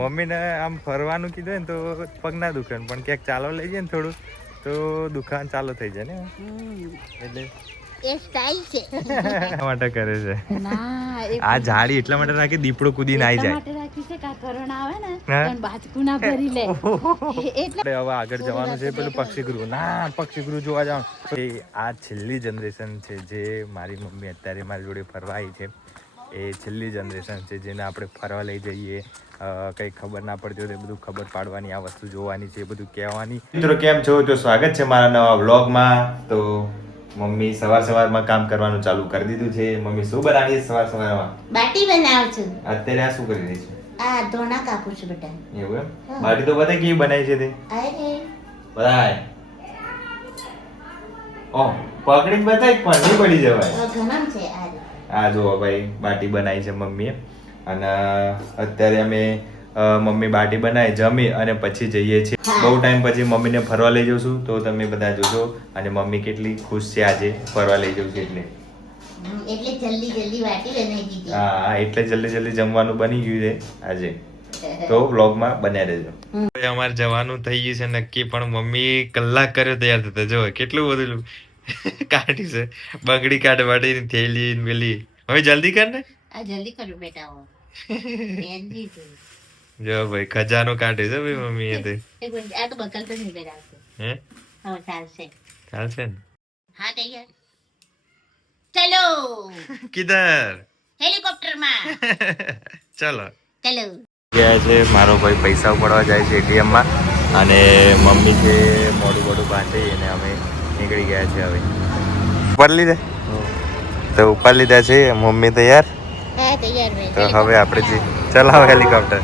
મમ્મીને આમ ફરવાનું કીધું ને તો પગ ના દુખે પણ ક્યાંક ચાલવા લઈ જાય ને થોડું તો દુખાન ચાલુ થઈ જાય ને એટલે એ સ્ટાઈલ છે માટે કરે છે ના આ જાડી એટલા માટે રાખી દીપડો કૂદીને આવી જાય માટે રાખી છે કા કરોના આવે ને પણ બાજકુ ના ભરી લે એટલે હવે આગળ જવાનું છે પેલું પક્ષીગૃહ ના પક્ષીગૃહ જોવા જવાનું આ છેલ્લી જનરેશન છે જે મારી મમ્મી અત્યારે મારી જોડે ફરવા આવી છે એ છેલ્લી જનરેશન છે જેને આપણે ફરવા લઈ જઈએ કંઈ ખબર ના પડતી હોય તો બધું ખબર પાડવાની આ વસ્તુ જોવાની છે એ બધું કહેવાની. મિત્રો કેમ છો તો સ્વાગત છે મારા નવા વ્લોગમાં. તો મમ્મી સવારમાં કામ કરવાનું ચાલુ કરી દીધું છે. મમ્મી શું બનાવી સવારમાં? બાટી બનાવું છું. અત્યારે આ શું કરી રહી છે? આ ધોણા કાપું છું બેટા. એવું એમ? બાટી તો બધા કેવી બનાવી છે તે? બધાય ઓ પકડી બતાય પણ નહીં પડી જવાય. ઘણા છે આ જો ભાઈ બાટી બનાવી છે મમ્મીએ અને અત્યારે અમે મમ્મી બાટી બનાવી જમી અને પછી જઈએ છીએ. બહુ ટાઈમ પછી મમ્મીને ફરવા લઈ જઉં છું તો તમે બધા જોજો અને મમ્મી કેટલી ખુશ છે આજે ફરવા લઈ જઉં છું એટલે જલ્દી બાટી બનાવી દીધી. હા એટલે જલ્દી જમવાનું બની ગયું છે આજે તો વ્લોગમાં બન્યા રહેજો. અમારે જવાનું થઈ ગયું છે નક્કી પણ મમ્મી કલાક કર્યો તૈયાર થતા જો કેટલું બધું કાઢી છે બંગડી કાઢ વાટીની થેલી પેલી હવે જલ્દી કર ને જલ્દી કરું બેટા જો ભાઈ ખજાનો કાઢે છે ભાઈ મમ્મી એ આ તો બકલ તો નહીં બેરાવશે હે હવે ચાલશે ને હા તૈયાર ચલો કિધર હેલિકોપ્ટર માં ચલો ચલો ગયા છે મારો ભાઈ પૈસા ઉપાડવા જાય છે એટીએમ માં અને મમ્મી છે મોડું બાંધી અને અમે નીકળી ગયા છે હવે ઉપાડી લીધા તો ઉપાડી લીધા છે મમ્મી તૈયાર હા તૈયાર તો હવે આપણે ચલાવો હેલિકોપ્ટર.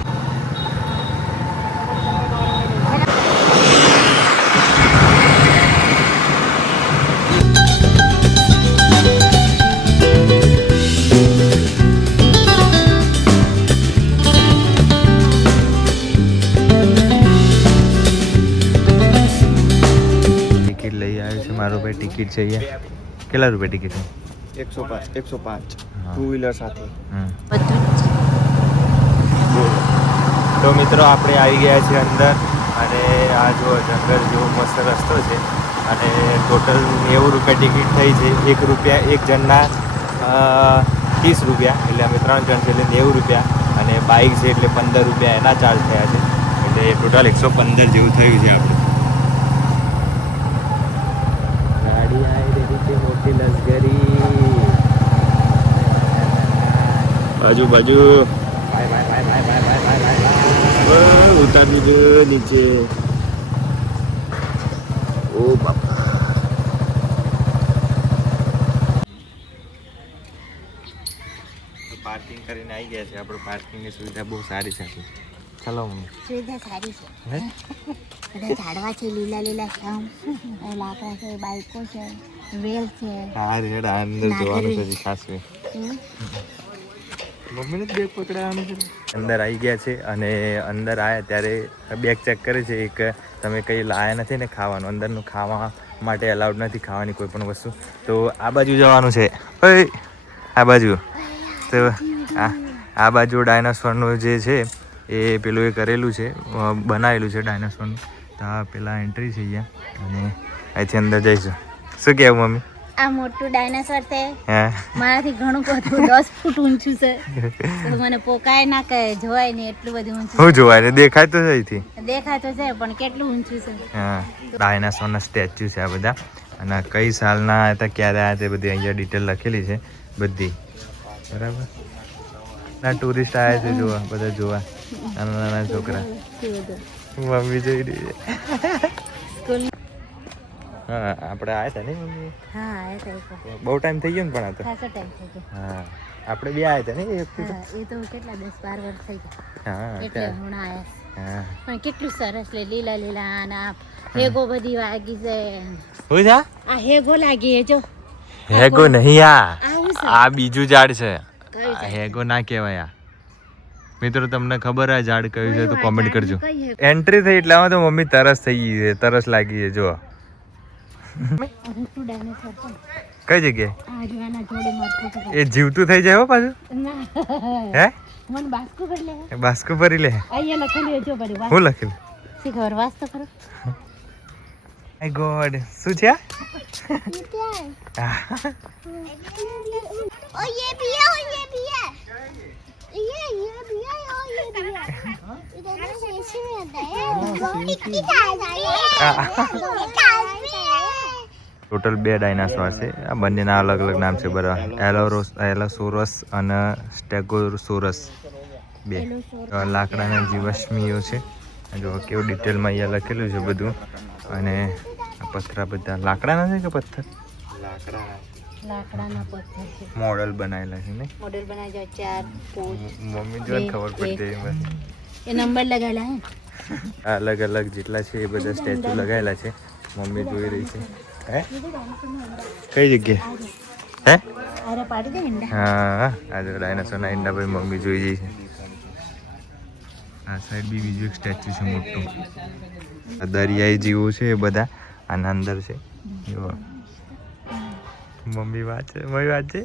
ટિકિટ લઈ આવ્યો છે મારો ભાઈ. ટિકિટ છે અહીંયા કેટલા રૂપિયા ટિકિટ? 105 ટુ વ્હીલર સાથે. તો મિત્રો આપણે આવી ગયા છીએ અંદર અને આ જો જંગલ જેવો મસ્ત રસ્તો છે અને ટોટલ 90 રૂપિયા ટિકિટ થઈ છે. એક જણના 30 રૂપિયા એટલે અમે 3 જણ છે એટલે 90 રૂપિયા અને બાઇક છે એટલે 15 રૂપિયા એના ચાર્જ થયા છે એટલે ટોટલ 115 જેવું થયું છે આપણે. ગાડી આવી રહી છે મોટી લશ્કરી બાજુ ઉતાર દીધો નીચે. ઓ બાપા પાર્કિંગ કરીને આવી ગયા છે. આપણે પાર્કિંગની સુવિધા બહુ સારી છે. ચાલો સુવિધા સારી છે બધા ઝાડવા છે લીલા લાકડા છે બાઈકો છે વેલ છે. હા રેડ અંદર જોવાનું છે ખાસ મમ્મીને બેગ પકડાવવાનું છે. અંદર આવી ગયા છે અને અંદર આવ્યા ત્યારે બેગ ચેક કરે છે. એક તમે કંઈ લાયા નથી ને ખાવાનું અંદરનું ખાવા માટે અલાઉડ નથી ખાવાની કોઈ પણ વસ્તુ. તો આ બાજુ જવાનું છે આ બાજુ. તો આ બાજુ ડાયનાસોરનું જે છે એ પેલું એ કરેલું છે બનાવેલું છે ડાયનાસોરનું. તો આ પેલા એન્ટ્રી છે અહીંયા અને અહીંથી અંદર જઈશું. શું કહેવું મમ્મી? આ મોટું ડાયનાસોર છે મારાથી ઘણું બધું 10 ફૂટ ઊંચું છે તો મને પોકાય ના કહે જોવાય ને એટલું બધું ઊંચું. હું જોવાય ને દેખાય તો અહીંથી દેખાય તો છે પણ કેટલું ઊંચું છે. હા ડાયનાસોરના સ્ટેચ્યુ છે આ બધા અને કઈ સાલના હતા ક્યારે આવ્યા તે બધી અહીંયા ડિટેલ લખેલી છે બધી બરાબર. ના ટુરિસ્ટ આવ્યા છે જોવા બધા જોવા નાના છોકરા. મમ્મી જોઈ રહી છે. હા આપણે આવ્યા હતા ને મમ્મી? હા આવ્યા હતા. બહુ ટાઈમ થઈ ગયો ને પણ આ તો. ખાસો ટાઈમ થઈ ગયો. હા આપણે બે આવ્યા હતા ને એ વખતે. એ તો કેટલા 10-12 વર્ષ થઈ ગયા. હા એટલે હમણાં આવ્યા. હા પણ કેટલું સરસ લીલા અને આ હેગો બધી વાગી છે. હું જા આ હેગો લાગી જો. હેગો નહીં આવું છે. આ બીજું ઝાડ છે. હેગો ના કહેવાય. મિત્રો તમને ખબર આ ઝાડ કયું છે તો કોમેન્ટ કરજો. એન્ટ્રી થઈ એટલામાં તો મમ્મી તરસ થઈ ગઈ છે તરસ લાગી છે જો. કઈ જગ્યાએ? એ જીવતું થઈ જાય હો પાછું. હે મને બાસ્કો ભરી લે. બાસ્કો ભરી લે. અહીંયા લખેલું જો બડી વાત. હું લખેલું? શી ખબર વાંચ તો ખરો. માય ગોડ શું છે આ? ओ ये भी है और ये भी है ये भी है और ये भी है इधर से ऐसे में आता है कितनी साइज है ટોટલ 2 ડાયનાસોર છે. આ બંનેના અલગ અલગ નામ છે બરાબર. એલોસોરસ અને સ્ટેગોસોરસ. 2 લાકડાના જીવાશ્મીઓ છે. જો કેવું ડિટેલમાં અહીંયા લખેલું છે બધું. અને આ પથ્થરા બધા લાકડાના છે કે પથ્થર? લાકડાના પથ્થર છે. મોડલ બનાવેલા છે ને. મોડેલ બનાવી જો 4 5 મમ્મી જોઈને ખબર પડી જાય. એ નંબર લગાવેલા હે. અલગ અલગ જેટલા છે એ બધા સ્ટેચ્યુ લગાવેલા છે. મમ્મી જોઈ રહી છે. હે કઈ જગ્યાએ? હે અરે પાડી દે ઈંડા. હા આ જો ડાયનાસોરના ઈંડા ભાઈ મમ્મી જોઈ રહી છે. આ સાઈડ બી બીજું એક સ્ટેચ્યુ છે મોટું. દરિયાઈ જીવો છે એ બધા આના અંદર છે. જો મમ્મી વાંચે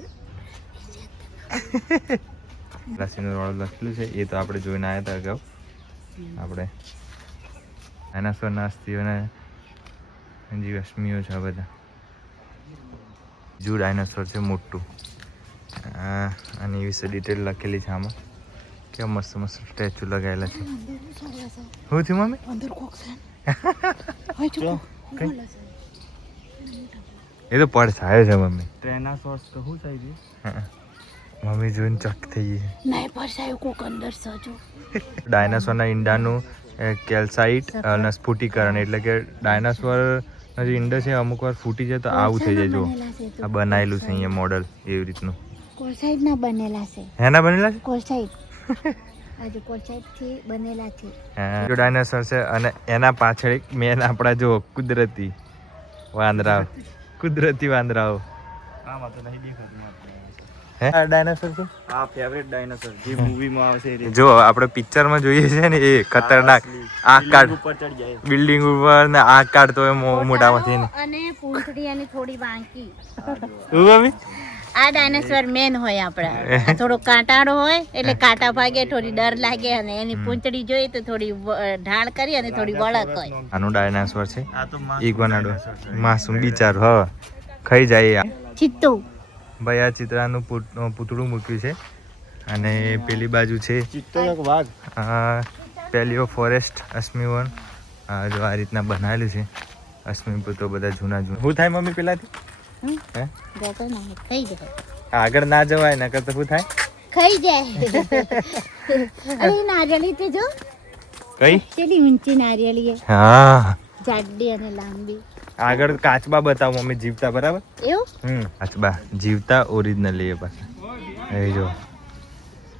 રાશિનું વાળું લખેલું છે એ તો આપણે જોઈને આવ્યા હતા અગાઉ. આપણે ડાયનાસોરના અસ્થિઓના જીવાશ્મીઓ છે આ બધા. બીજું ડાયનાસોર છે મોટું. આની વિશે ડિટેલ લખેલી છે આમાં. કેવા મસ્ત મસ્ત સ્ટેચ્યુ લગાવેલા છે. શું થયું મમ્મી? અંદર કોક છે એ તો પડસ આવ્યો છે મમ્મી. ટ્રેનાસોર્સ તો શું થઈ ગયું? મમ્મી જોઈને ચક થઈ ગઈ. નહીં પરસાયો કોક અંદર સજો. ડાયનાસોરના ઈંડાનું કેલ્સાઇટ અને સ્ફુટીકરણ એટલે કે ડાયનાસોરના જે ઈંડા છે અમુક વાર ફૂટી જાય તો આવું થઈ જાય. જો આ બનાવેલું છે અહીંયા મોડલ એવી રીતનું. કોલસાઇડ ના બનેલા છે. હેના બનેલા છે? કોલસાઇડ આજે કોલસાઇડ થી બનેલા છે. જો ડાયનાસોર છે અને એના પાછળ એક મેન આપણા જો કુદરતી વાંદરાઓ. આમાં તો નહીં દેખાતું. હે આ ડાયનાસોર છે? આ ફેવરેટ ડાયનાસોર જે મૂવીમાં આવે છે એ જો આપણે પિક્ચરમાં જોઈએ છે ને એ ખતરનાક આંખ કાઢ ઉપર ચડી જાય. બિલ્ડિંગ ઉપર ને આંખ કાઢતો હોય મોઢામાંથી ને. અને પૂંછડી એની થોડી બાંકી. શું મમ્મી? આ ડાયનાસોર મેન હોય આપણા. આ થોડો કાંટાળો હોય એટલે કાંટા ભાગે થોડી ડર લાગે અને એની પૂંછડી જોઈએ તો થોડી ઢાળ કરી અને થોડી વળક હોય. આનું ડાયનાસોર છે. આ તો ઈગ્વાનાડો માસૂમ બિચારો હ ખાઈ જાય. ચિત્તુ ભાઈ આ ચિત્રાનું પૂતળું મૂક્યું છે અને પેલી બાજુ છે ચિત્તો એક વાઘ. પેલીઓ ફોરેસ્ટ અશ્મિવન. જો આ રીતના બનાવેલું છે. અશ્મિપુર તો બધા જૂના શું થાય મમ્મી પેલાથી? હે જતો નહીં થઈ જાય. આગળ ના જવાય ના કરતા શું થાય? ખાઈ જાય. અરે નારિયેળી તે જો કઈ કેટલી ઊંચી નારિયેળી છે. હા જાડી અને લાંબી. આગળ કાચબા બતાવો મમ્મી જીવતા બરાબર. એવું કાચબા જીવતા ઓરિજિનલ એ પાછા. એ જો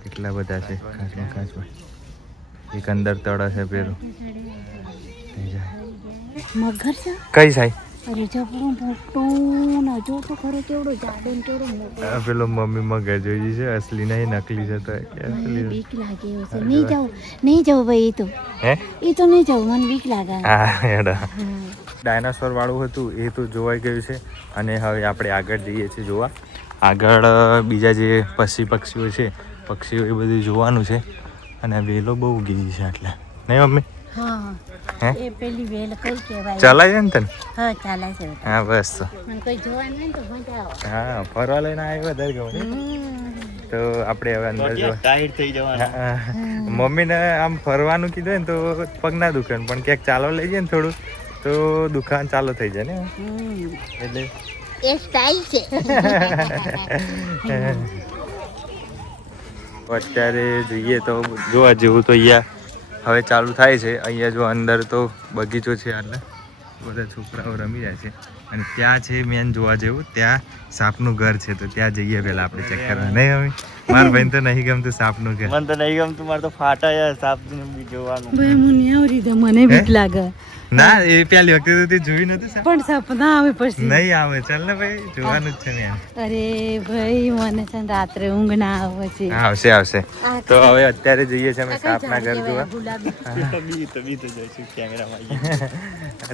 કેટલા બધા છે કાચબા. એક અંદર તળા છે પેલું. મગર છે. કઈ સાઈ? અરે જબરું મોટું ના જો તો ખરો કેવડો જાડો ને કેવડો મોટો. પેલો મમ્મી મગર જોઈ છે અસલી નહીં નકલી છે તો મને બીક લાગે એવું છે. નહીં જાવ ભાઈ. એ તો હે નહીં જાવ મને બીક લાગે. હા એડા ડાયનાસોર વાળું હતું એ તો જોવાઈ ગયું છે. અને હવે આપણે આગળ જઈએ છીએ જોવા. આગળ બીજા જે પક્ષીઓ છે પક્ષીઓ એ બધું જોવાનું છે. અને વેલો બહુ ઉગી છે એટલે નહીં મમ્મી? હા હે એ પેલી વેલ કઈ કહેવાય? ચલાય છે ને તને? હા ચાલે છે. હા બસ મને કોઈ જોવાનું નહીં તો મજા આવે. હા ફરવા લઈને આવ્યો વધારે ગમે. તો આપણે હવે અંદર જો ટાઈટ થઈ જવાના. મમ્મીને આમ ફરવાનું કીધું ને તો પગ ના દુખે પણ ક્યાંક ચાલવા લઈ જાય ને થોડું તો દુકાન ચાલુ થઈ જાય ને એટલે એ સ્ટાઈલ છે. અત્યારે જોઈએ તો જોવા જેવું તો અહીંયા હવે ચાલુ થાય છે. અહીંયા જો અંદર તો બગીચો છે એટલે બધા છોકરાઓ રમી રહ્યા છે. અને ત્યાં છે મેન જોવા જેવું ત્યાં સાપનું ઘર છે તો ત્યાં જઈએ પહેલા આપણે ચેક કરવા. નહીં હવે મારા ભાઈ તો નહીં ગમતું સાપનું ઘર. મને તો નહીં ગમતું. મારે તો ફાટા યાર સાપ જોવાનું. ભાઈ મને આવરી દે મને બીક લાગે. ના એ પહેલી વખતે તો તે જોયું નતું સાપ. પણ સપના આવે પછી નહીં આવે ચાલ ને ભાઈ જોવાનું જ છે મેન. અરે ભાઈ મને છે ને રાત્રે ઊંઘ ના આવે છે. આવશે આવશે. તો હવે અત્યારે જઈએ છીએ અમે સાપના ઘર જોવા.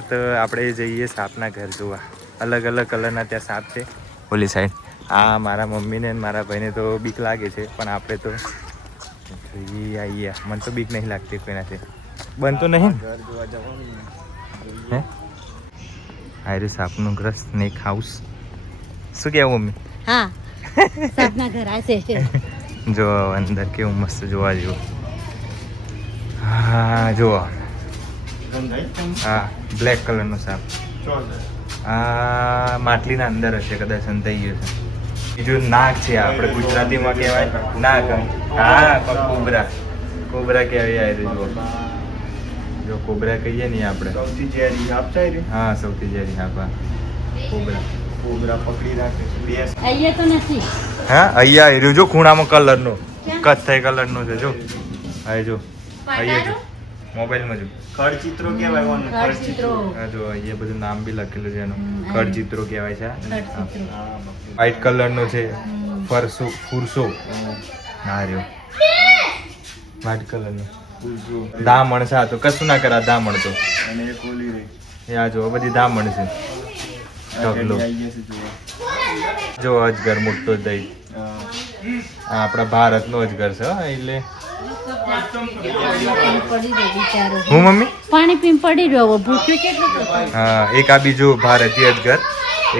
તો આપણે જઈએ સાપના ઘર જોવા. અલગ અલગ કલરના ત્યાં સાપ છે. ઓલી સાઈડ આ મારા મમ્મીને મારા ભાઈને તો બીક લાગે છે પણ આપણે તો જોઈએ આઈએ મને તો બીક નહીં લાગતી કોઈનાથી બનતો નહીં ઘર જોવા જવાનું હે આયરું સાપનું ઘર સ્નેક હાઉસ શું કહેવું મમ્મી હા સાપના ઘર આ છે જો અંદર કેવું મસ્ત જોવા જેવું હા જુઓ હા બ્લેક કલરનો સાપ આ માટલીના અંદર હશે કદાચ સંતાઈ ગયો છે બીજું નાગ છે આપણે ગુજરાતીમાં કહેવાય નાગ હા કોબરા કોબરા કહેવાય આયરું જુઓ જો કોબરા કહીએ ને આપણે સૌથી ઝેરી સાપ છે રે હા સૌથી ઝેરી સાપ હા કોબરા કોબરા પકડી રાખે છે બે અહીંયા તો નથી હા અહીંયા આયરું જો ખૂણામાં કલરનો કથ્થઈ કલરનો છે જો આ જો અહીંયા મોબાઈલમાં જો ખડચિત્રો કહેવાય ઓને ખડચિત્રો. હા જો અહીંયા બધું નામ બી લખેલું છે એનું ખડચિત્રો કહેવાય છે ખડચિત્રો. હા વ્હાઈટ કલરનો છે ફરસો ફુરસો હા રહ્યો વ્હાઈટ કલરનો ફૂલસુ દામણ છે આ તો કશું ના કરા દામણ તો અને એક ઓલી રે એ આ જો બધી દામણ છે ઢગલો આવી જશે જોવા જો અજગર મોટો દઈ હા. આ આપણા ભારતનો અજગર છે હો, એટલે પડી રહ્યો બિચારો હું મમ્મી પાણી પીને પડી રહ્યો હવે ભૂખ્યો કેટલું તો પણ. હા એક આ બીજું ભારતીય અજગર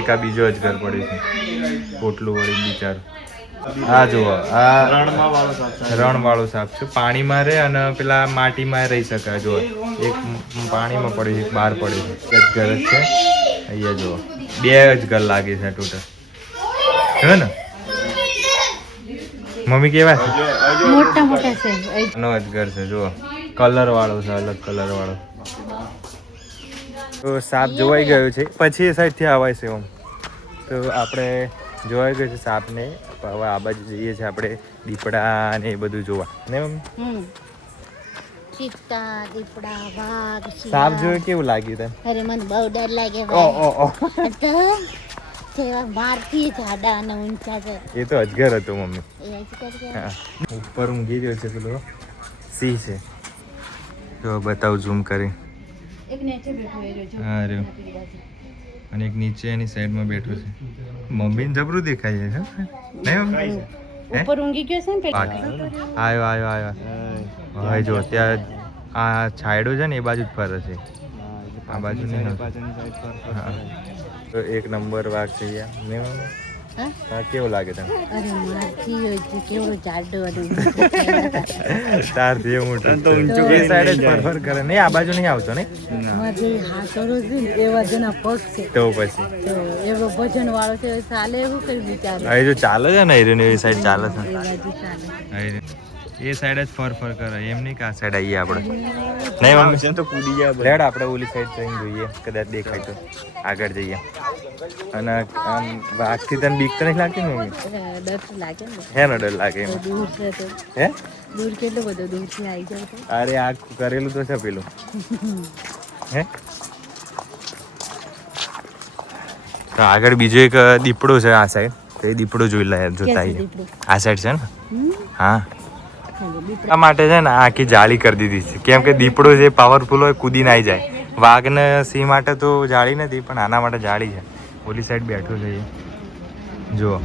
એક આ બીજો અજગર પડે છે પોટલું વળી બિચારું આ જુઓ આ રણમાં વાળો સાપ છે. રણવાળો સાપ છે પાણીમાં રહે અને પેલા માટીમાં રહી શકાય જો એક પાણીમાં પડે છે એક બહાર પડે છે અજગર જ છે અહીંયા જુઓ બે અજગર લાગે છે ટોટલ હે ને મમ્મી કેવા છે મોટા મોટા છે નો અજગર છે જુઓ કલર વાળો છે અલગ કલર વાળો તો સાપ જોવાઈ ગયો છે પછી એ સાઈડથી આવાય છે ઓમ તો આપણે જોવાઈ ગયો છે સાપને હવે આ બાજુ જઈએ છીએ આપણે દીપડા ને એ બધું જોવા ને મમ્મી ચિત્તા દીપડા વાઘ સાપ શિયાળ. જોયું કેવું લાગ્યું તને અરે મને બહુ ડર લાગે ઓ ભાઈ ઓ ઓ તો જેવા મારથી જાડા અને ઊંચા છે એ તો અજગર હતો મમ્મી એ અજગર છે. હા ઉપર ઊંઘી રહ્યો છે પેલો સિંહ છે જો બતાવું ઝૂમ કરી એક નીચે બેઠો એ રહ્યો જો. હા રહ્યો અને એક નીચે એની સાઈડમાં બેઠો છે મમ્મીને જબરું દેખાય છે હે? નહીં મમ્મી હે? ઉપર ઊંઘી ગયો છે ને પેલા બાકી આવ્યો આવ્યો આવ્યો હવે જો ત્યાં આ છાંયડો છે ને એ બાજુ જ ફરે છે આ બાજુ નહીં આવતો. પાછળની side પર હા. તો એક નંબર વાઘ છે યાર નહીં મમ્મી હા? હા કેવું લાગે તને અરે મારથી હોય છે કેવડો જાડો અને તારથી એવું મોટું તને તો ઊંચું એ કરીને સાઈડ જ લઈ જાય. ફર કરે નહીં આ બાજુ નહીં આવતો ને મારે હાથોડો છે ને એવા જેના પગ છે તો પછી તો એવો ભજન વાળો છે ચાલે એવું કઈ વિચારો હવે જો ચાલે છે ને એની એ સાઈડ ચાલે છે એ બાજુ ચાલે એ સાઈડ જ ફર ફર કરે એમ નહીં કે આ સાઈડ આવીએ આપણે નહીં મમ્મી છે તો કૂદી જાય લેડ આપણે ઓલી સાઈડ જઈને જોઈએ કદાચ દેખાય તો આગળ જઈએ અને આમ વાઘથી તને બીક તો નહીં લાગતી ને મમ્મી ડર તો લાગે ને હેનો ડર લાગે એમ તો દૂર છે તો હે દૂર કેટલો બધો દૂરથી આવી જાવ તો અરે આ કરેલું તો છે પેલું હે તો આગળ બીજો એક દીપડો છે આ સાઈડ તો એ દીપડો જોઈ લે જોતા ક્યાં છે આવીએ દીપડો? આ સાઈડ છે ને હમ? હા ચાલો, દીપડો. આ માટે છે ને આખી જાળી કરી દીધી છે કેમ કે દીપડો જે પાવરફુલ હોય કૂદીને આવી જાય વાઘ ને સિંહ માટે તો જાળી નથી પણ આના માટે જાળી છે ઓલી સાઈડ બેઠો છે એ જુઓ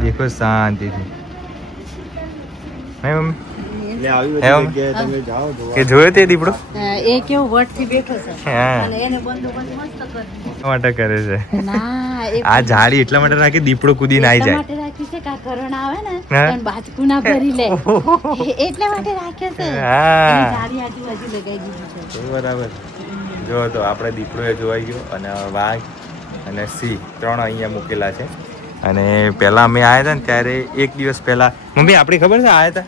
દેખો શાંતિથી હે મમ્મી એટલે આવી હે, બધી મમ્મી? જગ્યાએ તમે જાઓ જોવા કે જોયો તે દીપડો એ કેવું વટથી બેઠો છે હા અને એને બંદોબસ્ત મસ્ત કરી દીધો. એટલા માટે કરે છે ના એ આ જાળી એટલા માટે રાખી દીપડો કૂદીને આવી એટલા જાય માટે રાખ્યું છે કે આ કરણ આવે ને હા. તો બાજકું ના ભરી લે એટલા માટે રાખ્યો છે હા. એની જાળી આજુબાજુ લગાવી દીધી છે તો બરાબર જો તો આપણે દીપડો એ જોવાઈ ગયો અને વાઘ અને સિંહ ત્રણ અહીંયા મૂકેલા છે અને પહેલા અમે આવ્યા હતા ને ત્યારે એક દિવસ પહેલા મમ્મી આપણી ખબર છે આવ્યા હતા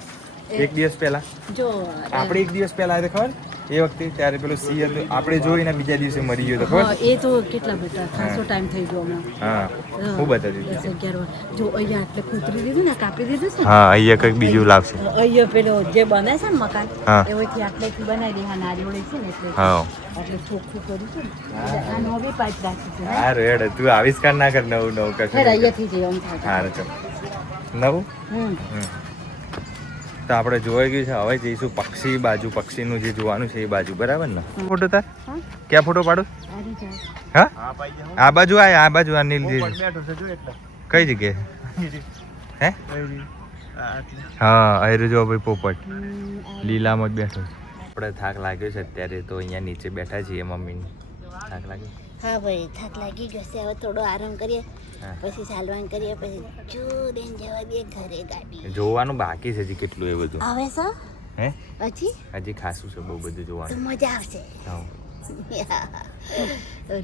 એક દિવસ પહેલા જો આપણે એક દિવસ પહેલા આવ્યા હતા ખબર એ વખતે ત્યારે પેલો સિંહ હતો આપણે જોઈને બીજા દિવસે મરી ગયો હતો હા, ખબર એ તો કેટલા બધા ખાસો ટાઈમ થઈ ગયો હમણાં હા હું બતાવી દીધું 10-11 વાર. જો અહીંયા એટલે કૂતરી દીધું ને કાપી દીધું છે ને હા અહીંયા કંઈક બીજું લાવશે અહીંયા પેલો જે બને છે ને મકાન હા. એવોથી આટલેથી બનાવી દે હા નારિયેળી છે ને એટલે હા એટલે ચોખ્ખું કર્યું છે ને એટલે આ નવી પાઇપ રાખી છે હા રેડ તું આવિષ્કાર ના કર નવું નવું હેડ કશું અહીંયાથી જઈ આમ થાય હા ચાલ નવું હમ તો આપણે જોઈ ગયું છે હવે જઈશું પક્ષી બાજુ પક્ષીનું જે જોવાનું છે એ બાજુ બરાબર ને ફોટો તાર હા ક્યાં ફોટો પાડો સારી જાય હા હા પાઈ જાઓ આ બાજુ આ બાજુ આ નીલ પોપટ બેઠો છે જો એટલે કઈ જગ્યાએ હે હા અરે જો ભાઈ પોપટ લીલામાં જ બેઠો છે. આપણે થાક લાગ્યો છે અત્યારે તો અહીંયા નીચે બેઠા છીએ મમ્મીને. થાક લાગ્યો? હા ભાઈ થાક લાગી ગયો છે. હવે થોડો આરામ કરીએ, હા. પછી ચાલવાનું કરીએ, પછી જોડેન જવા દે ઘરે ગાડી. જોવાનું બાકી છે હજી કેટલું એ બધું. આવે છે હે હજી ખાસું છે બહુ બધું તો જોવાનું. મજા આવશે. હા.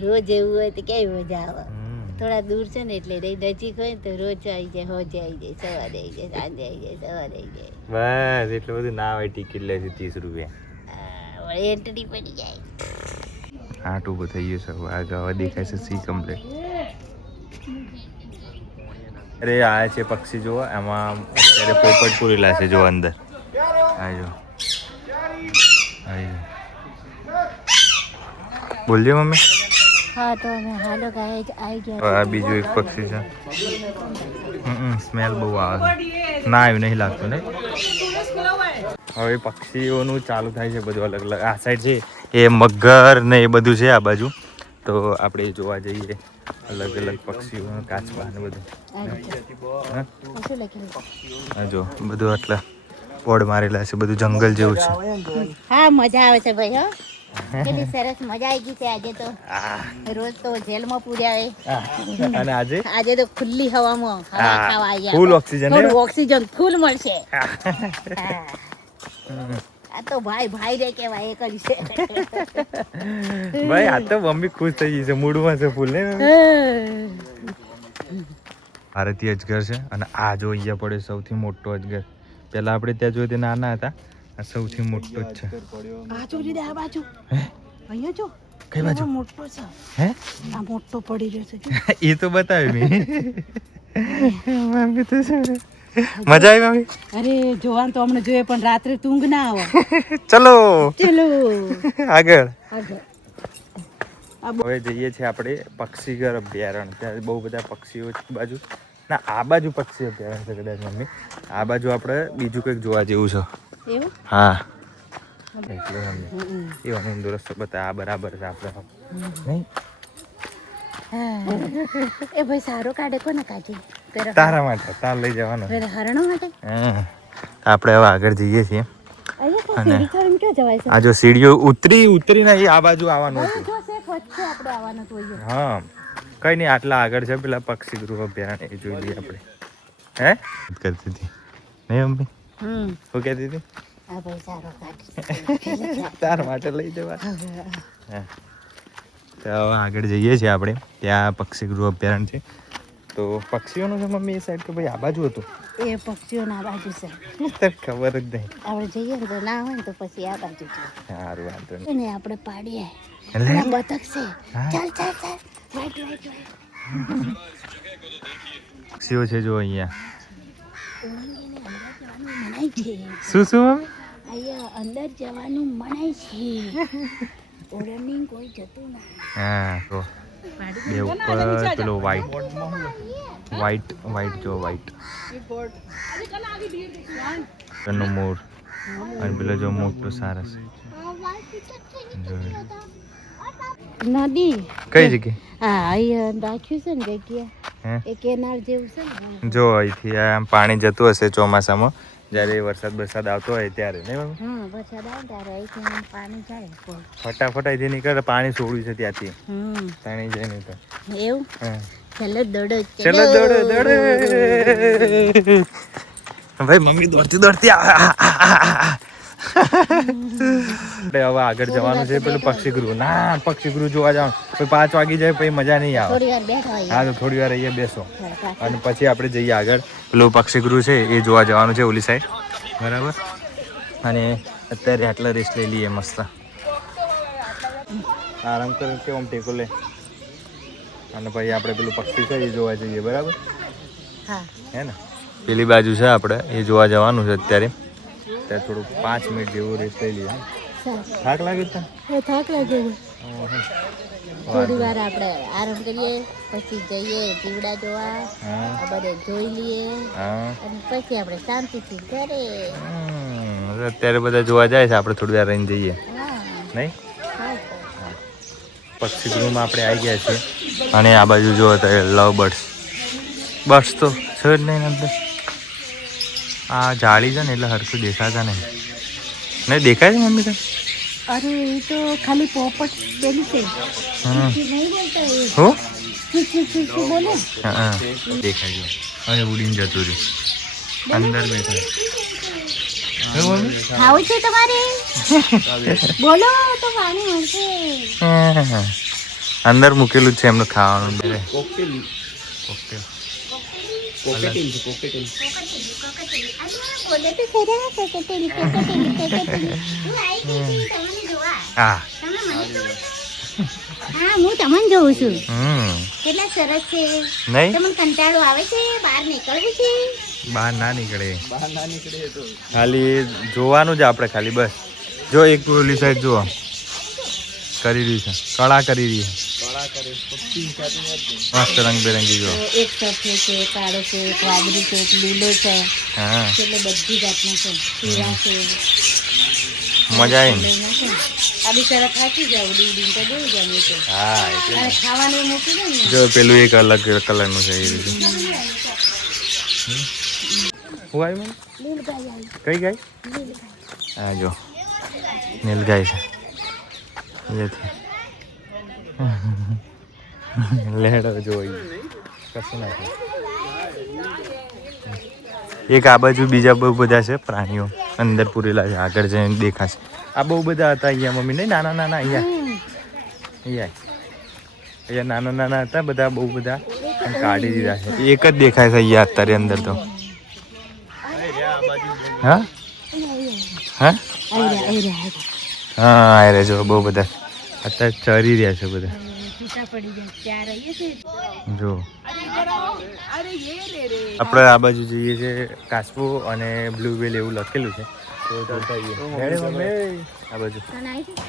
રોજ એવું હોય તો કેવી મજા આવે. હમ. થોડા દૂર છે ને એટલે રહી નજીક હોય ને તો રોજ આવી જાય, હોજે આવી જાય, સવારે આવી જાય, સાંજે આવી જાય, સવારે આવી જાય. બસ એટલું બધું ના હોય. ટિકિટ લે છે 30 રૂપિયા. વળી એન્ટ્રી પડી જાય. હાટ ઊભું થઈ ગયું છે હવે. આગળ હવે દેખાય છે સી કમ્પ્લેટ. અરે આ છે પક્ષી જુઓ. એમાં અત્યારે પોપટ પૂરેલા છે જો અંદર. આ જો બોલજે મમ્મી. હા તો અમે હાલો ગાય આવી ગયા. હવે આ બીજું એક પક્ષી છે. સ્મેલ બહુ આવે. ના આવ્યું નહીં લાગતું ને. હવે પક્ષીઓનું ચાલુ થાય છે બધું અલગ અલગ. આ સાઈડ છે એ મગર ને એ બધું છે આ બાજુ. તો આપણે જોવા જઈએ અલગ અલગ પક્ષીઓ, કાચબા ને બધું. હા? શું લખેલું? આ જો બધું આટલા બોર્ડ મારેલા છે. બધું જંગલ જેવું છે. હા મજા આવે છે ભાઈ. હો કેટલી સરસ મજા આવી ગઈ છે આજે તો. રોજ તો જેલમાં પૂર્યા હોય અને આજે આજે તો ખુલ્લી હવામાં હવા ખાવા આવ્યા. ફૂલ ઓક્સિજન. થોડું ઓક્સિજન ફૂલ મળશે. આ તો ભાઈ ભાઈ રે કેવાય એ કરી છે. ભાઈ આ તો મમ્મી ખુશ થઈ ગઈ છે. મૂડમાં છે ફૂલ ને. ભારતીય અજગર છે. અને આ જો અહીંયા પડે સૌથી મોટો અજગર. પેલા આપણે ત્યાં જોયું તે નાના હતા. આ સૌથી મોટો જ છે. બાજુ લીધે આ બાજુ. હે અહીંયા જો કઈ બાજુ? મોટો છે. હે આ મોટો પડી રહ્યો છે. એ તો બતાવ્યું મેં. મમ્મી તો છે. મજા આવી મમ્મી? અરે જોવાન તો અમને જોઈએ પણ રાત્રે ઊંઘ ના આવે. ચલો ચલો આગળ. આગળ. હવે જઈએ છીએ આપણે પક્ષીઘર અભયારણ્ય. ત્યાં બહુ બધા પક્ષીઓ છે બાજુ. ના આ બાજુ પક્ષી અભયારણ્ય છે કદાચ મમ્મી. આ બાજુ આપણે બીજું કંઈક જોવા જેવું છે. એવું? હા એટલે મમ્મી એ અનુંદર રસ્તો બતા. આ બરાબર છે આપણે નહીં. એ ભાઈ સારો કાઢે કોને કાઢી? તારા માટે તાર લઈ જવાનો. હરણો માટે. હા આપણે હવે આગળ જઈએ છીએ. અહીંયા અને સીડી ચડીને ક્યાં જવાય છે? આ જો સીડીઓ ઉતરીને એ આ બાજુ આવવાનું હતું. જો શેખ વચ્ચે આપણે આવવાનું હતું અહીંયા. હા કઈ નહીં આટલા આગળ છે પેલા પક્ષી ગૃહ અભયારણ્ય. એ જોઈ લઈએ આપણે. હે કરતી હતી નહીં મમ્મી? શું કહેતી હતી? આ ભાઈ સારો કાઢે. તાર માટે લઈ જવા. હા તો હવે આગળ જઈએ છીએ આપણે. ત્યાં પક્ષી ગૃહ અભયારણ્ય છે. તો પક્ષીઓનું છે મમ્મી એ સાઈડ કે ભાઈ આ બાજુ હતું? એ પક્ષીઓના બાજુ છે. તને ખબર જ નહીં. આપણે જઈએ ને તો ના હોય ને તો પછી આ બાજુ છે. સારું વાંધો નહીં. એને આપણે પાડીએ. એટલે આ બતક છે. હા. ચાલ ચાલ ચાલ. White white white. પક્ષીઓ છે જો અહીંયા. ઓળંગીને અંદર જવાનું મનાય છે. શું શું મમ્મી? અહીંયા અંદર જવાનું મનાય છે. ઓળંગી કોઈ જતું ના. હા તો બે ઉપર પેલો વ્હાઈટ જો વ્હાઈટ એનો મોર અને પેલો જો મોટો સારસ. નદી કઈ જગ્યાએ? હા અહીંયા રાખ્યું છે ને જગ્યા. હે એ કેનાલ જેવું છે ને. જો અહીંથી આમ પાણી જતું હશે ચોમાસામાં જ્યારે વરસાદ આવતો હોય ત્યારે નહીં મમ્મી? હા વરસાદ આવે ત્યારે અહીંથી આમ પાણી જાય. ફટાફટ અહીંથી નીકળે પાણી છોડ્યું છે ત્યાંથી હમ પાણી જાય નહીં તો. એવું હા ચાલો દોડો ચલો દોડો ભાઈ મમ્મી દોડતી આપણે હવે આગળ જવાનું છે પેલું પક્ષી ગૃહ. ના પક્ષી ગૃહ જોવા જવાનું પછી 5 વાગી જાય પછી મજા નહીં આવે. થોડી વાર બેઠા હોય. હા તો થોડી વાર અહીંયા બેસો અને પછી આપણે જઈએ આગળ. પેલું પક્ષી ગૃહ છે એ જોવા જવાનું છે ઓલી સાઈડ બરાબર. અને અત્યારે આટલા રેસ્ટ લઈ લઈએ મસ્ત આરામ કરે કે આમ ટેકો લે અને પછી આપણે પેલું પક્ષી છે એ જોવા જઈએ બરાબર. હા હે ને પેલી બાજુ છે આપણે એ જોવા જવાનું છે અત્યારે. ત્યાં થોડુંક 5 મિનિટ જેવું રેસ્ટ લઈ લઈએ. થાક લાગ્યો તને? થાક લાગે. થોડી વાર આપણે આરામ કરીએ પછી જઈએ જીવડા જોવા. આ બધે જોઈ લઈએ અને પછી આપણે શાંતિથી ઘરે. અત્યારે બધા જોવા જાય છે આપણે થોડી વાર રહીને જઈએ નહીં. પક્ષી ગૃહમાં આપણે આવી ગયા છીએ અને આ બાજુ જો લવ બર્ડ્સ તો છે જ નહીં અંદર. આ જાળી છે ને એટલે હરખું દેખાતા નહીં. નહીં દેખાય છે મમ્મી તને? અરે એ તો ખાલી પોપટ પેલી છે હમ. નહીં બોલતા એ હો ચી બોલે. હા દેખાય છે. હવે ઉડીને જતું રહ્યું અંદર બેઠા. હે મમ્મી? ખાવું છે તમારે? બોલો તો પાણી મળશે. હા. અંદર મૂકેલું જ છે એમનું ખાવાનું. કોકટેલ ઓકે કોકેટેલ છે કોકેટેલ. બોલે તો ખરા કોકટેલ કોકટેલ. હું આવી ગઈ છું તમને જોવા. હા તમે મને જોવો છો? હા હું તમને જોઉં છું. હમ કેટલા સરસ છે. નહીં તમને કંટાળો આવે છે બહાર નીકળવું છે? બહાર ના નીકળે. બહાર ના નીકળે તો ખાલી જોવાનું જ આપણે ખાલી બસ. જો એક ઓલી સાઈડ જુઓ કરી રહી છે કળા કરી રહી છે કળા કરે પક્ષી સાથે મસ્ત રંગબેરંગી જો. તો એક સફેદ છે, કાળો છે, એક વાદળી છે, એક લીલો છે, હા એટલે બધી જાતના છે. પીળા છે. મજા આવી ને? કલરના છે. આ બિચારા થાકી જાય ઉડી ઉડીને તો બહુ ગમે છે. હા એટલે અને ખાવાનું મૂકી દે ને. જો પેલું એક અલગ કલરનું છે એ રીતે. હું આવી મને લીલગાય આવી. કઈ ગાય? લીલગાય. હા જો નીલગાય છે એથી લેડો જોઈ કશું નાખે. એક આ બાજુ બીજા બહુ બધા છે પ્રાણીઓ અંદર પૂરેલા છે આગળ જઈને દેખાશે. આ બહુ બધા હતા અહીંયા મમ્મી નહીં નાના નાના અહીંયા નાના નાના હતા બધા બહુ બધા પણ કાઢી દીધા છે. એક જ દેખાય છે અહીંયા અત્યારે અંદર તો. હા હા હા આ રે જો બહુ બધા અત્યારે ચરી રહ્યા છે બધા છૂટા પડી જાય ત્યાં રહીએ છીએ. જો આપણે આ બાજુ જઈએ છે કાચબો અને બ્લુ વેલ એવું લખેલું છે તો જોતા આવીએ. હેડે મમ્મી આ બાજુ તને આવી છે?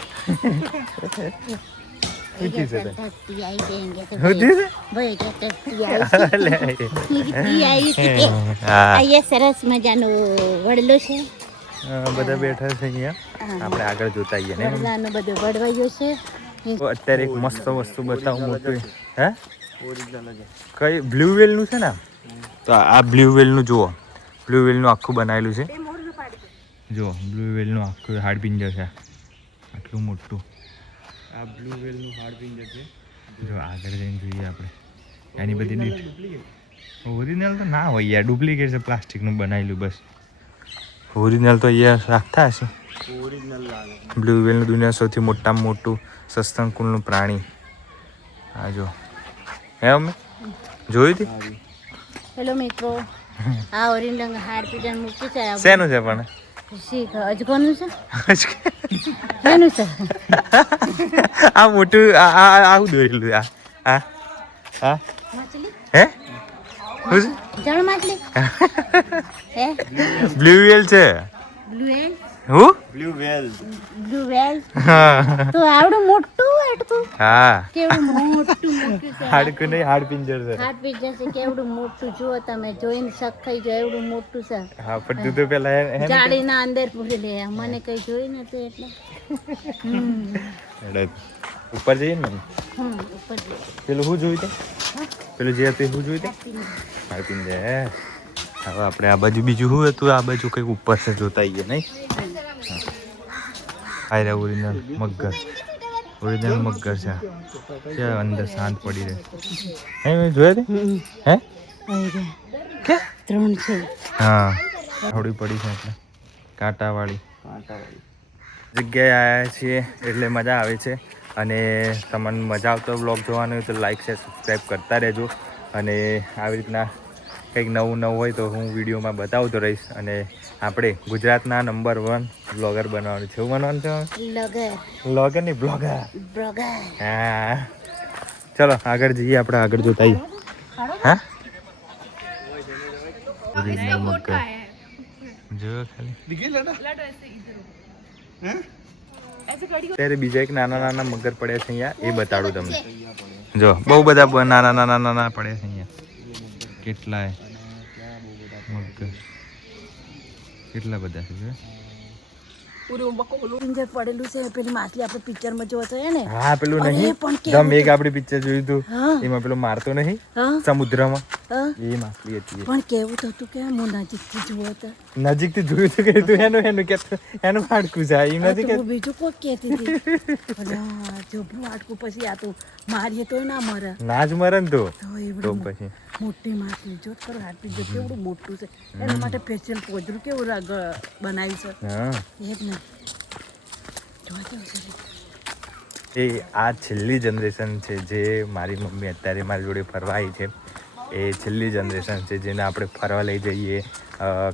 ઊંચી છે તે. ધરતી આવી જાएंगे तो ઊંચી છે? ભાઈ કે ધરતી આવી લે. ધરતી આવી છે. હા અહીંયા સરસ મજાનો વડલો છે. બધા બેઠા છે અહીંયા. આપણે આગળ જોતા આવીએ ને. વડલાનો બધો વડવાયો છે. તો અત્યારે એક મસ્ત વસ્તુ બતાવું મોટું. હે ઓરિજિનલ છે. કઈ બ્લુ વેલનું છે ને? તો આ બ્લુ વેલનું જુઓ. બ્લુ વેલનું આખું બનાવેલું છે. જો બ્લુ વેલનું આખું હાડપિંજર છે આટલું મોટું. આ બ્લુ વેલ નું હાડપિંજર છે. જો આગળ જઈને જોઈએ આપણે એની બધી ઓરિજિનલ તો ના હોય યાર ડુપ્લિકેટ છે પ્લાસ્ટિકનું બનાવેલું બસ. ઓરિજિનલ તો અહીંયા રાખતા હશે. ઓરિજિનલ લાગે. બ્લુ વેલનું દુનિયા સૌથી મોટામાં મોટું સસ્તન કુલનું પ્રાણી. હા જો હે અમે જોયું હતી. હેલો મિત્રો આ ઓરિજિનલ હાડ પીજન મૂકી છે. શેનું છે પણ? શીખ અજગરનું છે. શેનું છે? આ મોટું આવું દોરેલું આ આ આ માછલી હે શું જળ માછલી હે બ્લુ વેલ છે બ્લુ વેલ હું બ્લુ વેલ. બ્લુ વેલ હા તો આવડું મોટું હાડકું હા કેવડું મોટું મોટું છે. હાડકું નહીં હાડપિંજર છે. હાડ પીજન છે કેવડું મોટું જુઓ તમે જોઈને શક થઈ જાય એવડું મોટું છે. હા પણ તું તો પેલા જાળીના અંદર પૂરી લે મને કઈ જોઈ નતું એટલે ઉપર જઈએ ને ઉપર જઈએ. પેલું શું જોયું તે પેલું જે હતું શું જોયું તે હાડપિંજર. હવે આપણે આ બાજુ બીજું શું હતું આ બાજુ કંઈક ઉપર છે જોતા આવીએ નહીં. આ રહ્યા ઓરિજિનલ મગર. ઓરિજિનલ મગર છે ત્યાં અંદર શાંત પડી રહે. હે મેં જોયા તે હે કે 3 છે. હા થોડી પડી છે એટલે કાંટાવાળી કાંટાવાળી જગ્યાએ આવ્યા છીએ એટલે મજા આવે છે. અને તમને મજા આવતો બ્લોગ જોવાનો હોય તો લાઈક શેર સબસ્ક્રાઈબ કરતા રહેજો. અને આવી રીતના કંઈક નવું નવું હોય તો હું વિડીયોમાં બતાવતો રહીશ. અને આપણે ગુજરાતના નંબર 1 બ્લોગર બનવાનું છે. શું બનવાનું છે? લગર બ્લોગર નહીં બ્લોગર. બ્લોગર હા ચલો આગળ જઈએ આપણે આગળ જોતા આવીએ. હા ઓરિજિનલ મગર જો ખાલી ત્યારે બીજા એક નાના નાના મગર પડ્યા છે અહીંયા એ બતાડું તમને. જો બહુ બધા નાના નાના નાના પડ્યા છે અહીંયા. કેટલાય મગર કેટલા બધા છે જો પૂરું બકો ઓલું અંદર પડેલું છે પેલી માછલી આપણે પિક્ચરમાં જોવા છે ને હા પેલું અરે, નહીં પણ કેવું ગમ એક આપડી પિક્ચર જોયું હતું હા. એમાં પેલો મારતો નહીં હા સમુદ્રમાં હા એ માછલી હતી એ. પણ કેવું થતું કે હું નજીકથી જુઓ તો નજીકથી જોયું તો કે તું એનું કે એનું હાડકું છે એમ નથી કે હું બીજું કોક કહેતી હતી અલા, જબરું હાડકું પછી આ તો મારીએ તોય ના મરે ના જ મરે ને તો તો તો એવડું પછી મોટી માછલી જો ખરું હાડકું જો કેવડું મોટું છે એના માટે સ્પેશિયલ પોદરું કેવું બનાવ્યું છે હા એ જ ને જોવા જેવું છે એ આ છેલ્લી જનરેશન છે જે મારી મમ્મી અત્યારે મારી જોડે ફરવા આવી છે એ છેલ્લી જનરેશન છે જેને આપણે ફરવા લઈ જઈએ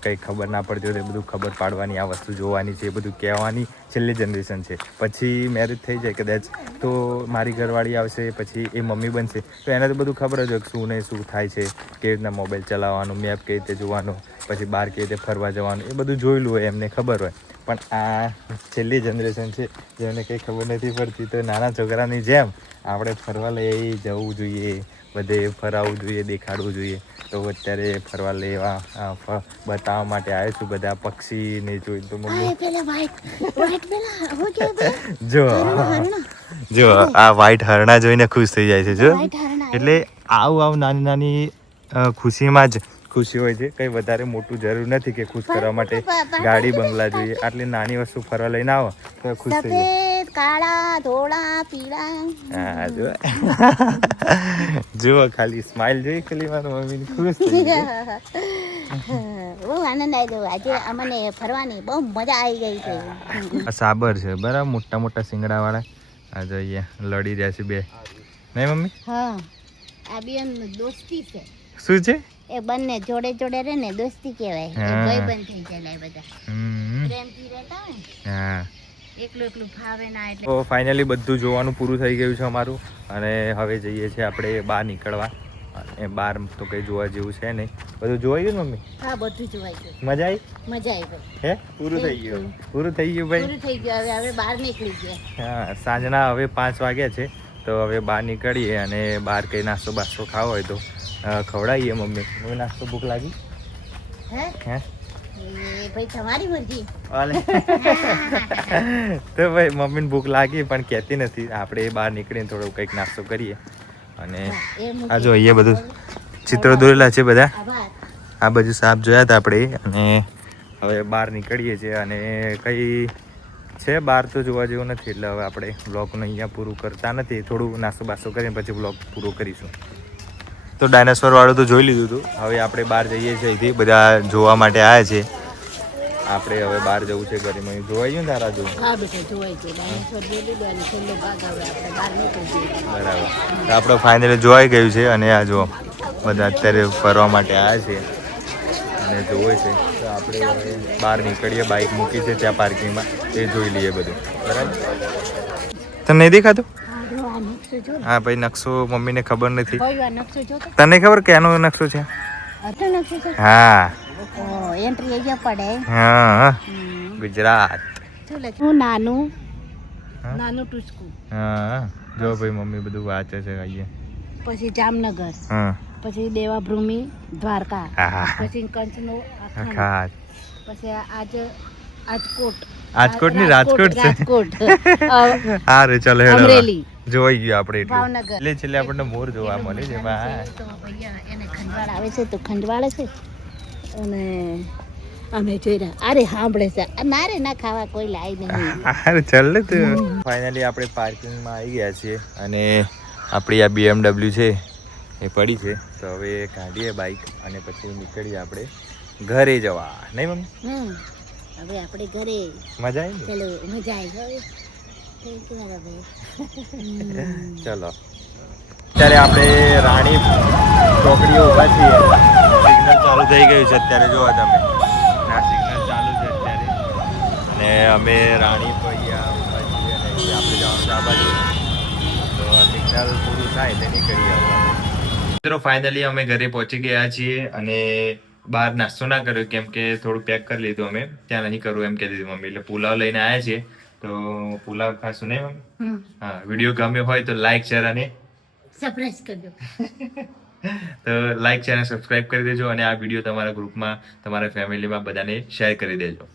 કંઈ ખબર ના પડતી હોય તો એ બધું ખબર પાડવાની આ વસ્તુ જોવાની છે એ બધું કહેવાની છેલ્લી જનરેશન છે પછી મેરેજ થઈ જાય કદાચ તો મારી ઘરવાળી આવશે પછી એ મમ્મી બનશે તો એને તો બધું ખબર જ હોય કે શું નહીં શું થાય છે કેવી રીતના મોબાઈલ ચલાવવાનું મેપ કેવી રીતે જોવાનું પછી બહાર કેવી રીતે ફરવા જવાનું એ બધું જોયેલું હોય એમને ખબર હોય પણ આ છેલ્લી જનરેશન છે જેમને કંઈ ખબર નથી પડતી તો નાના છોકરાની જેમ આપણે ફરવા લઈ જવું જોઈએ બધે ફરાવવું જોઈએ દેખાડવું જોઈએ તો અત્યારે ફરવા લેવા બતાવવા માટે આવ્યો છું બધા પક્ષીને જોઈ તો મમ્મી આ પેલા વ્હાઈટ પેલા હું કે ભાઈ જો જો આ વ્હાઈટ હરણા જોઈને ખુશ થઈ જાય છે જો વ્હાઈટ હરણા એટલે આવું નાની નાની ખુશીમાં જ ખુશી હોય છે કંઈ વધારે મોટું જરૂર નથી કે ખુશ કરવા માટે ગાડી બંગલા જોઈએ આટલી નાની વસ્તુ ફરવા લઈને આવો તો ખુશ થઈ જાય સફેદ કાળા ધોળા પીળા હા જો જુઓ ખાલી સ્માઈલ જોઈ ખાલી મારા મમ્મીને ખુશ થઈ ગઈ. બહુ આનંદ આવ્યો આજે અમને ફરવાની બહુ મજા આવી ગઈ છે આ સાબર છે બરાબર મોટા મોટા શિંગડા વાળા આ જોઈએ લડી રહ્યા છે બે નહીં મમ્મી હા આ બેન દોસ્તી છે શું છે એ બંને જોડે જોડે રહે ને દોસ્તી કહેવાય હા. ભાઈબંધ થઈ જાય બધા હમ. પ્રેમથી રહેતા હોય ને હા એકલું એકલું ફાવે ના એટલે તો ફાઇનલી બધું જોવાનું પૂરું થઈ ગયું છે અમારું અને હવે જઈએ છીએ આપણે બહાર નીકળવા અને બહાર તો કંઈ જોવા જેવું છે નહીં બધું જોવાઈ ગયું ને મમ્મી હા બધું જોવાઈ ગયું મજા આવી મજા આવી ભાઈ હે પૂરું થઈ ગયું પૂરું થઈ ગયું ભાઈ પૂરું થઈ ગયું હવે બહાર નીકળી ગયા હા સાંજના હવે 5 વાગ્યા છે તો હવે બહાર નીકળીએ અને બહાર કંઈ નાસ્તો બાસ્તો ખાવો હોય તો ખવડાવીએ મમ્મી હવે નાસ્તો ભૂખ લાગી હે હે એ ભાઈ તમારી મરજી તો ભાઈ મમ્મીને ભૂખ લાગી પણ કહેતી નથી આપણે બહાર નીકળીને થોડો કંઈક નાસ્તો કરીએ અને આ જો અહીંયા બધું ચિત્રો દોરેલા છે બધા આભાર આ બધું સાપ જોયા હતા આપણે અને હવે બહાર નીકળીએ છીએ અને કંઈ છે બહાર તો જોવા જેવું નથી એટલે હવે આપણે બ્લોગનું અહીંયા પૂરું કરતા નથી થોડું નાસ્તો બાસ્તો કરીને પછી બ્લોગ પૂરો કરીશું તો ડાયનાસોર વાળું તો જોઈ લીધું હતું હવે આપણે બહાર જઈએ છીએ અહીંથી બધા જોવા માટે આવ્યા છે આપણે હવે બહાર જવું છે ગરીમાં જોવાઈ ગયું ને તારા જો હા બેટા જોવાય છે ડાયનાસોર જોઈ લીધો અને છેલ્લો ભાગ હવે આપણે બહાર નીકળી જઈએ બરાબર તો આપણે ફાઇનલી જોવાઈ ગયું છે અને આ જો બધા અત્યારે ફરવા માટે આવ્યા છે અને જોવે છે તો આપણે હવે બહાર નીકળીએ બાઇક મૂકી છે ત્યાં પાર્કિંગમાં એ જોઈ લઈએ બધું બરાબર તને નહીં દેખાતું હા જો આ નકશો જો હા ભાઈ નકશો મમ્મીને ખબર નથી ભાઈ આ નકશો જો તો તને ખબર કેનો નકશો છે હતો નકશો છે હા ઓ એન્ટ્રી અહીંયા પડે હા હમ. ગુજરાત શું લખ્યું નાનું હા? નાનું ટૂચકું હા જો ભાઈ મમ્મી બધું વાંચે છે અહીંયા પછી જામનગર હા પછી દેવાભૂમિ દ્વારકા હા પછી કંચનો અખાન ખાસ પછી આજકોટ રાજકોટ ની રાજકોટ છે રાજકોટ હા રે ચાલો હેડો અમરેલી જોઈ ગયું આપણે એટલું ભાવનગર એટલે છેલ્લે આપણને મોર જોવા મળે છે ભાઈ તો અહીંયા એને ખંજવાળ આવે છે તો ખંજવાળે છે અને અમે જોઈ રહ્યા અરે સાંભળે છે ના રે ના ખાવા કોઈ લાય નહીં અરે ચાલ ને તું ફાઇનલી આપણે પાર્કિંગમાં આવી ગયા છીએ અને આપણી આ BMW છે એ પડી છે તો હવે કાઢીએ બાઇક અને પછી નીકળીએ આપણે ઘરે જવા નહીં મમ્મી હવે આપણે ઘરે મજા આવી ચલો મજા આવી ગઈ થેન્ક યુ મારા ભાઈ ચલો અત્યારે આપણે રાણી ચોકડીએ ઊભા છીએ સિગ્નલ ચાલુ થઈ ગયું છે અત્યારે જોવા તમે આ સિગ્નલ ચાલુ છે અત્યારે અને અમે રાણી અહીંયા ઊભા છીએ અને અહીંથી આપણે જવાનું છે આ બાજુ તો આ સિગ્નલ પૂરું થાય તે નીકળીએ મિત્રો ફાઇનલી અમે ઘરે પહોંચી ગયા છીએ અને બહાર નાસ્તો ના કર્યો કેમ કે થોડું પેક કરી લીધું અમે ત્યાં નહીં કરવું એમ કહેતી હતી મમ્મી એટલે પુલાવ લઈને આવ્યા છીએ તો પુલાવ ખાશું નહીં મમ્મી હા વિડીયો ગમ્યો હોય તો લાઈક શેર અને સરપ્રાઈઝ કરજો તો લાઈક શેર અને સબસ્ક્રાઇબ કરી દેજો અને આ વિડીયો તમારા ગ્રુપમાં તમારા ફેમિલીમાં બધાને શેર કરી દેજો